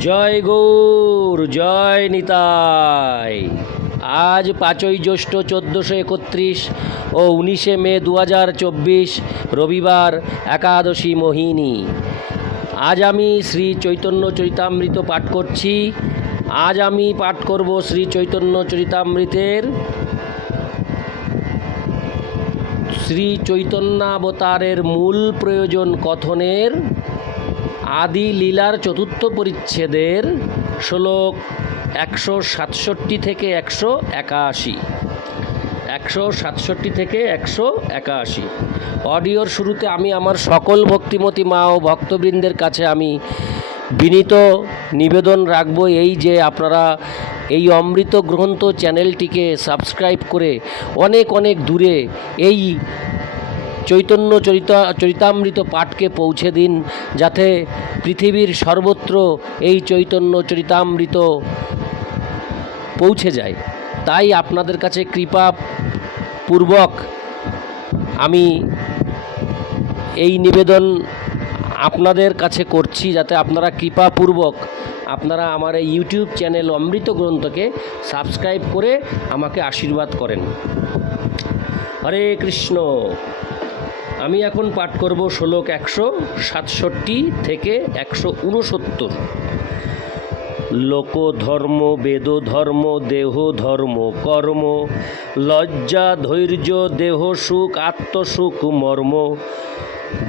জয় গৌর, জয় নিতাই। আজ পাঁচই জ্যৈষ্ঠ চোদ্দোশো একত্রিশ ও উনিশে মে দু হাজার চব্বিশ রবিবার একাদশী মোহিনী। আজ আমি শ্রী চৈতন্য চরিতামৃত পাঠ করছি। আজ আমি পাঠ করব শ্রী চৈতন্য চরিতামৃতের। শ্রী চৈতন্যাবতারের মূল প্রয়োজন কথনের। আদি লীলার চতুর্থ পরিচ্ছেদের শ্লোক একশো সাতষট্টি থেকে একশো একাশি। একশো সাতষট্টি থেকে একশো একাশি। অডিওর শুরুতে আমি আমার সকল ভক্তিমতী মা ও ভক্তবৃন্দের কাছে আমি বিনীত নিবেদন রাখব এই যে আপনারা এই অমৃত গ্রন্থ চ্যানেলটিকে সাবস্ক্রাইব করে অনেক অনেক দূরে এই চৈতন্য চরিতা, চরিতামৃত পাঠকে পৌঁছে দিন যাতে পৃথিবীর সর্বত্র এই চৈতন্য চরিতামৃত পৌঁছে যায়। তাই আপনাদের কাছে কৃপা পূর্বক আমি এই নিবেদন আপনাদের কাছে করছি যাতে আপনারা কৃপাপূর্বক আপনারা আমার এই ইউটিউব চ্যানেল অমৃত গ্রন্থকে সাবস্ক্রাইব করে আমাকে আশীর্বাদ করেন। হরে কৃষ্ণ। আমি এখন পাঠ করব শ্লোক একশো সাতষট্টি থেকে একশো উনসত্তর। লোকধর্ম, বেদধর্ম দেহ ধর্ম কর্ম, লজ্জা, ধৈর্য, দেহ সুখ, আত্মসুখ, মর্ম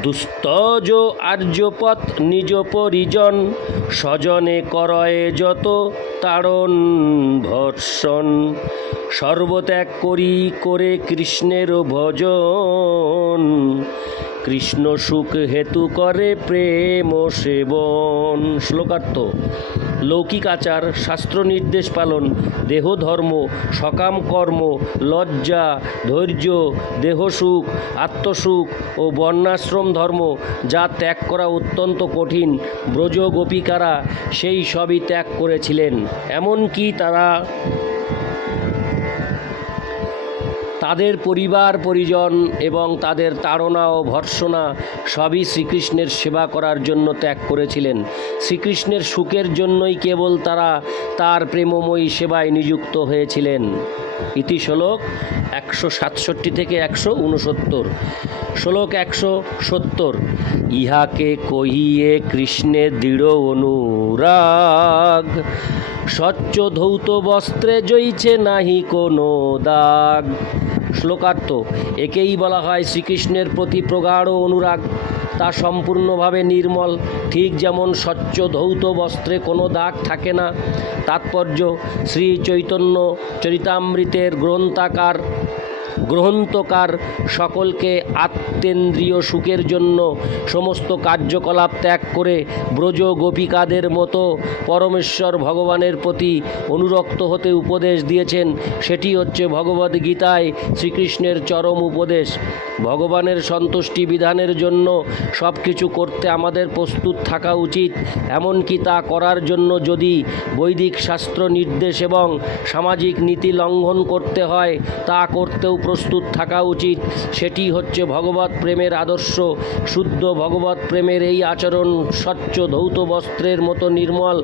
দুস্তজ আর্যপথ নিজ পরিজন, স্বজনে করয়ে যত তাড়ন ভর্ষণ। সর্বত্যাগ করি করে কৃষ্ণের ভজন। কৃষ্ণ সুখ হেতু করে প্রেম সেবন। শ্লোকার্থ। লৌকিক আচার শাস্ত্র নির্দেশ পালন, দেহ ধর্ম, সকাম কর্ম, লজ্জা, ধৈর্য দেহসুখ আত্মসুখ ও বর্ণাশ্রম ধর্ম যা ত্যাগ করা অত্যন্ত কঠিন ব্রজ গোপিকারা সেই সবই ত্যাগ করেছিলেন। এমনকি তারা তাদের পরিবার, পরিজন এবং তাদের তাড়না ও ভর্সনা সবই শ্রীকৃষ্ণের সেবা করার জন্য ত্যাগ করেছিলেন। শ্রীকৃষ্ণের সুখের জন্যই কেবল তারা তার প্রেমময়ী সেবায় নিযুক্ত হয়েছিলেন। ইতি শ্লোক একশো সাতষট্টি থেকে একশো উনসত্তর শ্লোক একশো সত্তর। ইহাকে কহিয়ে কৃষ্ণের দৃঢ় অনুরাগ। স্বচ্ছ ধৌত বস্ত্রে জইছে নাহি কোনো দাগ। শ্লোকার্থ। একেই বলা হয় শ্রীকৃষ্ণের প্রতি প্রগাঢ় অনুরাগ। তা সম্পূর্ণভাবে নির্মল, ঠিক যেমন স্বচ্ছ ধৌত বস্ত্রে কোনো দাগ থাকে না। তাৎপর্য, শ্রী চৈতন্য চরিতামৃতের গ্রন্থাকার। গ্রহন্তকার সকলকে আত্মেন্দ্রীয় সুখের জন্য সমস্ত কার্যকলাপ ত্যাগ করে ব্রজ গোপিকাদের মতো পরমেশ্বর ভগবানের প্রতি অনুরক্ত হতে উপদেশ দিয়েছেন। সেটি হচ্ছে ভগবদ গীতায় শ্রীকৃষ্ণের চরম উপদেশ। ভগবানের সন্তুষ্টি বিধানের জন্য সব কিছু করতে আমাদের প্রস্তুত থাকা উচিত। এমনকি তা করার জন্য যদি বৈদিক শাস্ত্র নির্দেশ এবং সামাজিক নীতি লঙ্ঘন করতে হয়, তা করতেও প্রস্তুত থাকা উচিত। সেটি হচ্ছে ভগবত প্রেমের আদর্শ। শুদ্ধ ভগবত প্রেমের এই আচরণ স্বচ্ছ ধৌত বস্ত্রের মতো নির্মল।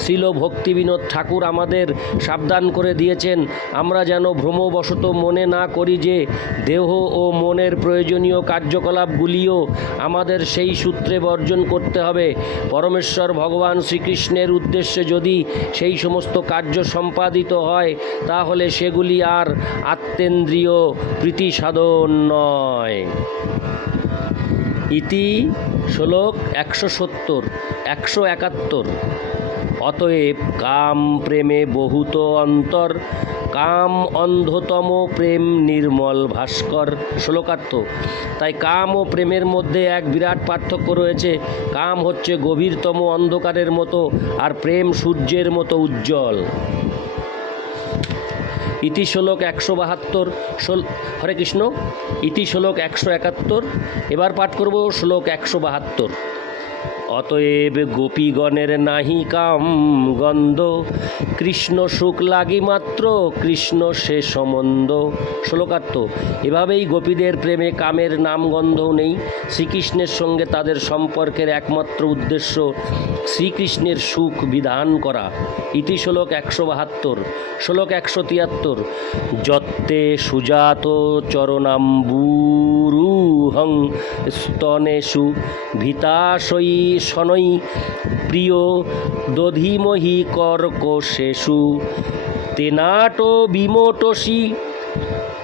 শিল ভক্তিবিনোদ ঠাকুর আমাদের সাবধান করে দিয়েছেন। আমরা যেন ভ্রমবশত মনে না করি যে দেহ ও মনের প্রয়োজনীয় কার্যকলাপগুলিও আমাদের সেই সূত্রে বর্জন করতে হবে। পরমেশ্বর ভগবান শ্রীকৃষ্ণের উদ্দেশ্যে যদি সেই সমস্ত কার্য সম্পাদিত হয়, তাহলে সেগুলি আর আত্মেন্দ্রিয় প্রীতি সাধন নয়। ইতি শ্লোক একশো সত্তর, একশো একাত্তর। অতএব কাম প্রেমে বহুত অন্তর, কাম অন্ধতম প্রেম নির্মল ভাস্কর শ্লোকার্থ। তাই কাম ও প্রেমের মধ্যে এক বিরাট পার্থক্য রয়েছে। কাম হচ্ছে গভীরতম অন্ধকারের মতো আর প্রেম সূর্যের মতো উজ্জ্বল। ইতি শ্লোক একশো বাহাত্তর ষোল হরে কৃষ্ণ, ইতি শ্লোক একশো একাত্তর, এবার পাঠ করব শ্লোক একশো বাহাত্তর। অতএব গোপীগণের নাহি কাম গন্ধ। কৃষ্ণ সুখ লাগি মাত্র, কৃষ্ণ সে সম্বন্ধ। শ্লোকার্থ, এভাবেই গোপীদের প্রেমে কামের নামগন্ধও নেই। শ্রীকৃষ্ণের সঙ্গে তাদের সম্পর্কের একমাত্র উদ্দেশ্য শ্রীকৃষ্ণের সুখ বিধান করা। ইতি শ্লোক একশো বাহাত্তর, শ্লোক একশো তিয়াত্তর। যত্তে সুজাত চরণাম্বুরুহং স্তনেষু ভীতাশয়ী শনৈ প্রিয় দধিমহি কর্কশেষু। তেনাট বিমোটসি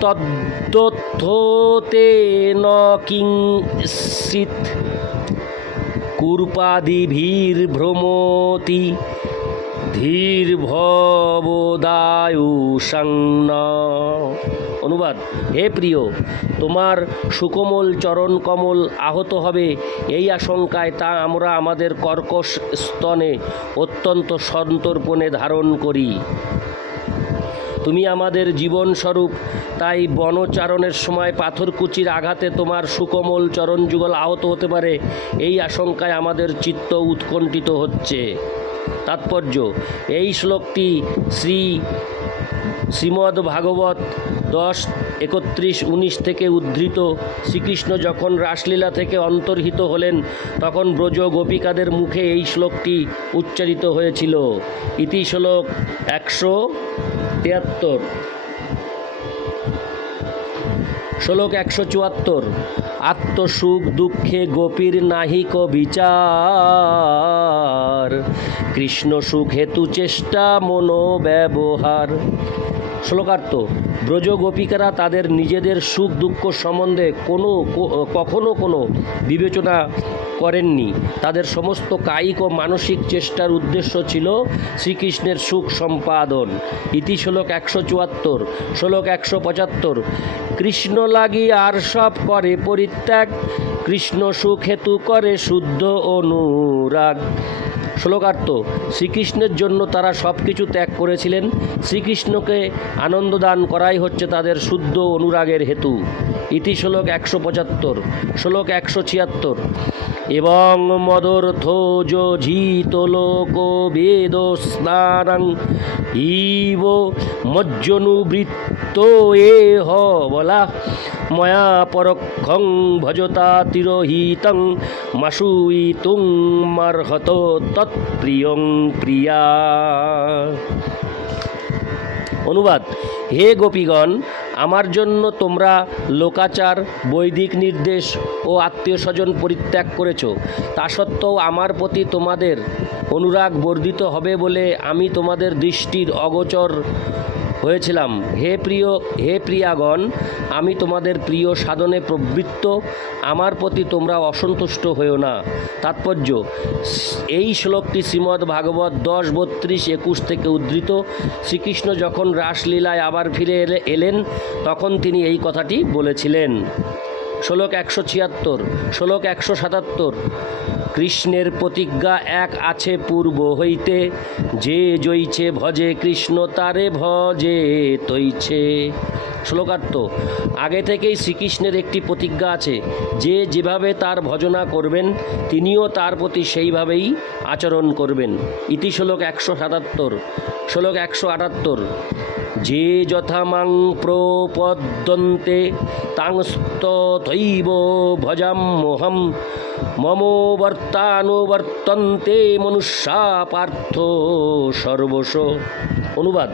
তদ্দথোতে ন কিংসিত কূর্পাদিভির্ভ্রমতি। ধীর ভবদায়ুষাঙ্ন অনুবাদ, হে প্রিয়, তোমার সুকোমল চরণ কমল আহত হবে। এই আশঙ্কায় তা আমরা আমাদের কর্কশ স্তনে অত্যন্ত সন্তর্পণে ধারণ করি। তুমি আমাদের জীবন স্বরূপ তাই বনচারণের সময় পাথরকুচির আঘাতে তোমার সুকোমল চরণ যুগল আহত হতে পারে। এই আশঙ্কায় আমাদের চিত্ত উৎকণ্ঠিত হচ্ছে। তাৎপর্য। এই শ্লোকটি শ্রী শ্রীমদ্ ভাগবত দশ, একত্রিশ, উনিশ থেকে উদ্ধৃত। শ্রীকৃষ্ণ যখন রাসলীলা থেকে অন্তর্হিত হলেন, তখন ব্রজ গোপিকাদের মুখে এই শ্লোকটি উচ্চারিত হয়েছিল। ইতি শ্লোক একশো তিয়াত্তর। শ্লোক একশো চুয়াত্তর। আত্মসুখ দুঃখে গোপীর নাহিক বিচার কৃষ্ণ সুখ হেতু চেষ্টা মনোব্যবহার। শ্লোকার্থ, ব্রজ গোপিকারা তাদের নিজেদের সুখ দুঃখ সম্বন্ধে কোনো কখনো কোনো বিবেচনা করেননি। তাদের সমস্ত কায়িক ও মানসিক চেষ্টার উদ্দেশ্য ছিল শ্রীকৃষ্ণের সুখ সম্পাদন। ইতি শ্লোক একশো চুয়াত্তর, শ্লোক একশো পঁচাত্তর, কৃষ্ণ লাগি আর সব করে পরিত্যাগ, কৃষ্ণ সুখ হেতু করে শুদ্ধ অনুরাগ। শ্লোকার্থ, শ্রীকৃষ্ণের জন্য তারা সব কিছু ত্যাগ করেছিলেন। শ্রীকৃষ্ণকে আনন্দ দান করাই হচ্ছে তাদের শুদ্ধ অনুরাগের হেতু। ইতি শ্লোক একশো পঁচাত্তর, শ্লোক একশো ছিয়াত্তর। এবং মদর্থ যোজিত লোক বেদ স্নানং ইব মজ্জনুবৃত্ত এ বলা ময়া পরক্ষং ভজতা তিরোহিতং মাসুইতুং মার্হত তৎপ্রিয়ং প্রিয়া অনুবাদ, হে গোপীগণ, আমার জন্য তোমরা লোকাচার, বৈদিক নির্দেশ ও আত্মীয় স্বজন পরিত্যাগ করেছ। তা সত্ত্বেও আমার প্রতি তোমাদের অনুরাগ বর্ধিত হবে বলে আমি তোমাদের দৃষ্টির অগোচর হয়েছিলাম। হে প্রিয়, হে প্রিয়াগণ, আমি তোমাদের প্রিয় সাধনে প্রবৃত্ত। আমার প্রতি তোমরা অসন্তুষ্ট হয়েও না। তাৎপর্য, এই শ্লোকটি শ্রীমদ্ ভাগবত দশ, বত্রিশ, একুশ থেকে উদ্ধৃত। শ্রীকৃষ্ণ যখন রাসলীলায় আবার ফিরে এলেন, তখন তিনি এই কথাটি বলেছিলেন। শ্লোক একশো ছিয়াত্তর, শ্লোক একশো সাতাত্তর, কৃষ্ণের প্রতিজ্ঞা এক আছে পূর্ব হইতে, যে জইছে ভজে কৃষ্ণ তারে ভজে তৈছে। শ্লোকার্থ, আগে থেকেই শ্রীকৃষ্ণের একটি প্রতিজ্ঞা আছে, যে যেভাবে তার ভজনা করবেন, তিনিও তার প্রতি সেইভাবেই আচরণ করবেন। ইতি শ্লোক একশো সাতাত্তর, শ্লোক একশো আটাত্তর যে যথামাং প্রপদ্যন্তে তাংস্তথৈব ভজাম্যহম মম বর্তানুবর্তন্তে মনুষ্যা পার্থ সর্বস্ব। অনুবাদ।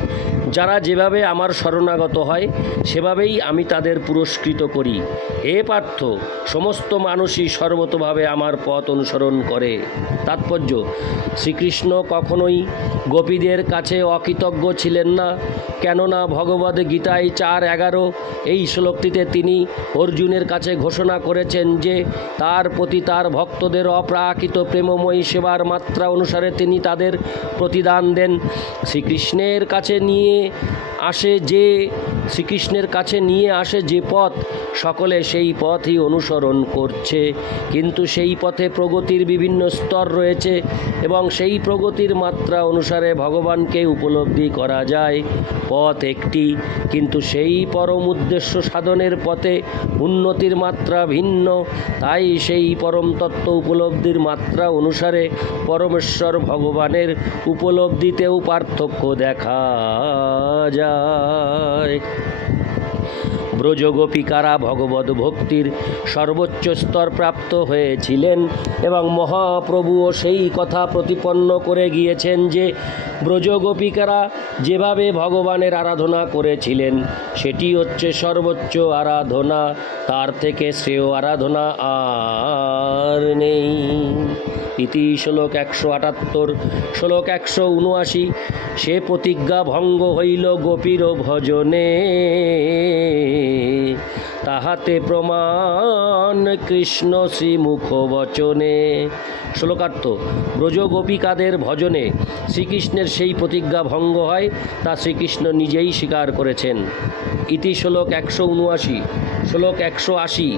যারা যেভাবে আমার শরণাগত হয়, সেভাবেই আমি তাদের পুরস্কৃত করি। হে পার্থ, সমস্ত মানুষই সর্বতভাবে আমার পথ অনুসরণ করে। তাৎপর্য, শ্রীকৃষ্ণ কখনোই গোপীদের কাছে অকৃতজ্ঞ ছিলেন না, কেননা ভগবদ গীতায় চার এগারো এই শ্লোকটিতে তিনি অর্জুনের কাছে ঘোষণা করেছেন যে, তার প্রতি তার ভক্তদের অপ্রাকৃত প্রেমময়ী সেবার মাত্রা অনুসারে তিনি তাদের প্রতিদান দেন। শ্রীকৃষ্ণের কাছে নিয়ে আসে যে, শ্রীকৃষ্ণের কাছে নিয়ে আসে যে পথ, সকলে সেই পথই অনুসরণ করছে। কিন্তু সেই পথে প্রগতির বিভিন্ন স্তর রয়েছে এবং সেই প্রগতির মাত্রা অনুসারে ভগবানকে উপলব্ধি করা যায়। পথ একটি, কিন্তু সেই পরম উদ্দেশ্য সাধনের পথে উন্নতির মাত্রা ভিন্ন। তাই সেই পরম তত্ত্ব উপলব্ধির মাত্রা অনুসারে পরমেশ্বর ভগবানের উপলব্ধিতেও পার্থক্য দেখা যায়। ব্রজগোপিকারা ভগবত ভক্তির সর্বোচ্চ স্তর প্রাপ্ত হয়েছিলেন এবং মহাপ্রভুও সেই কথা প্রতিপন্ন করে গিয়েছেন যে ব্রজগোপিকারা যেভাবে ভগবানের আরাধনা করেছিলেন, সেটি হচ্ছে সর্বোচ্চ আরাধনা। তার থেকে শ্রেয় আরাধনা আর নেই। ইতি শ্লোক একশো আটাত্তর, শ্লোক একশো উনআশি, সে প্রতিজ্ঞা ভঙ্গ হইল গোপীর ভজনে। তাহাতে প্রমাণ কৃষ্ণ শ্রীমুখ বচনে শ্লোকার্থ, ব্রজ গোপিকাদের ভজনে শ্রীকৃষ্ণের সেই প্রতিজ্ঞা ভঙ্গ হয়, তা শ্রীকৃষ্ণ নিজেই স্বীকার করেছেন। ইতি শ্লোক একশো উনআশি, শ্লোক একশো আশি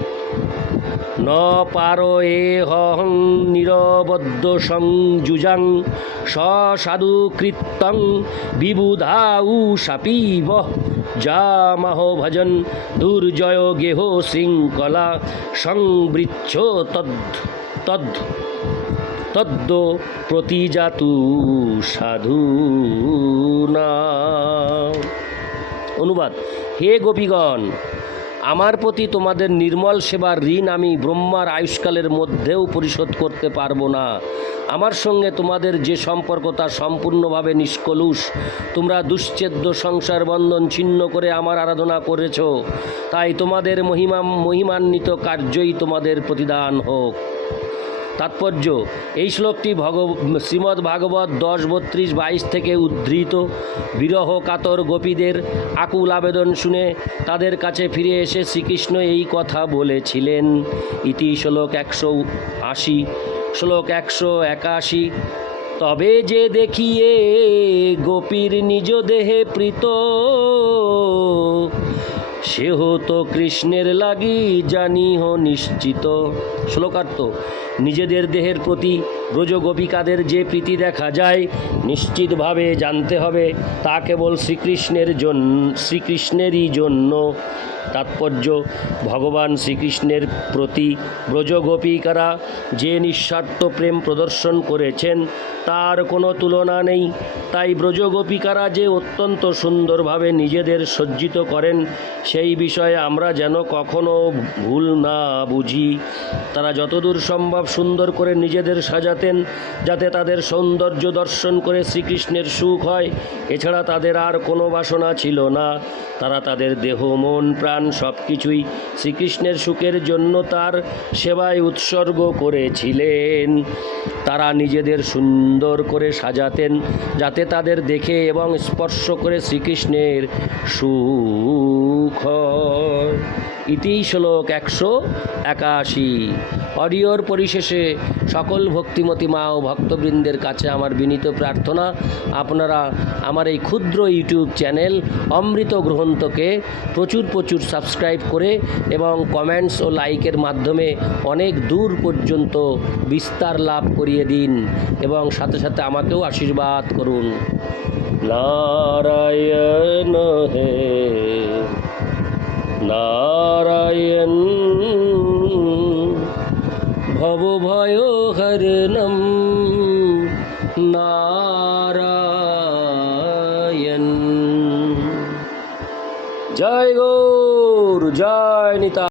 ন পারো এ হং নিরবদ্ধ সংযুজাং সাধু কৃত্তং বিবুধাউ সাপিব। যা মাহ ভজন দুর্জয় গেহ শৃঙ্খলা সংবৃচ্ছ তদ তদ, তদ্দ প্রতিজাতু সাধু অনুবাদ, হে গোপীগণ আমার প্রতি তোমাদের নির্মল সেবার ঋণ আমি ব্রহ্মার আয়ুষ্কালের মধ্যেও পরিশোধ করতে পারব না। আমার সঙ্গে তোমাদের যে সম্পর্ক তা সম্পূর্ণভাবে নিষ্কলুষ। তোমরা দুশ্চেদ্য সংসার বন্ধন ছিন্ন করে আমার আরাধনা করেছ। তাই তোমাদের মহিমা মহিমান্বিত কার্যই তোমাদের প্রতিদান হোক। তাৎপর্য। এই শ্লোকটি ভগ শ্রীমদ্ ভাগবত দশ, বত্রিশ, বাইশ থেকে উদ্ধৃত। বিরহ কাতর গোপীদের আকুল আবেদন শুনে তাদের কাছে ফিরে এসে শ্রীকৃষ্ণ এই কথা বলেছিলেন। ইতি শ্লোক একশো আশি, শ্লোক একশো একাশি। তবে যে দেখিয়ে গোপীর নিজ দেহে প্রীত, সেহ তো কৃষ্ণের লাগি জানিহ নিশ্চিত। শ্লোকার্থ নিজেদের দেহের প্রতি ব্রজ গোপিকাদের যে প্রীতি দেখা যায়, নিশ্চিতভাবে জানতে হবে তা কেবল শ্রীকৃষ্ণের জন্য শ্রীকৃষ্ণেরই জন্য। তাৎপর্য, ভগবান শ্রীকৃষ্ণের প্রতি ব্রজগোপিকারা যে নিঃস্বার্থ প্রেম প্রদর্শন করেছেন, তার কোনো তুলনা নেই। তাই ব্রজগোপিকারা যে অত্যন্ত সুন্দরভাবে নিজেদের সজ্জিত করেন, সেই বিষয়ে আমরা যেন কখনো ভুল না বুঝি। তারা যতদূর সম্ভব সুন্দর করে নিজেদের সাজাতেন যাতে তাদের সৌন্দর্য দর্শন করে শ্রীকৃষ্ণের সুখ হয়। এছাড়া তাদের আর কোনো বাসনা ছিল না। তারা তাদের দেহ, মন, প্রাণ সব কিছুই শ্রীকৃষ্ণের সুখের জন্য তার সেবায় উৎসর্গ করেছিলেন। তারা নিজেদের সুন্দর করে সাজাতেন যাতে তাদের দেখে এবং স্পর্শ করে শ্রীকৃষ্ণের সুখ হয়। ইতি শ্লোক একশো একাশি। অডিওর পরিশেষে সকল ভক্তিমতী মা ও ভক্তবৃন্দের কাছে আমার বিনীত প্রার্থনা, আপনারা আমার এই ক্ষুদ্র ইউটিউব চ্যানেল অমৃত গ্রহন্তকে প্রচুর প্রচুর সাবস্ক্রাইব করে এবং কমেন্টস ও লাইকের মাধ্যমে অনেক দূর পর্যন্ত বিস্তার লাভ করিয়ে দিন এবং সাথে সাথে আমাকেও আশীর্বাদ করুন। নারায়ণ হে নারায়ণ। ভবভয় হরণম নারায়ণ। জয় গৌর জয় নিতা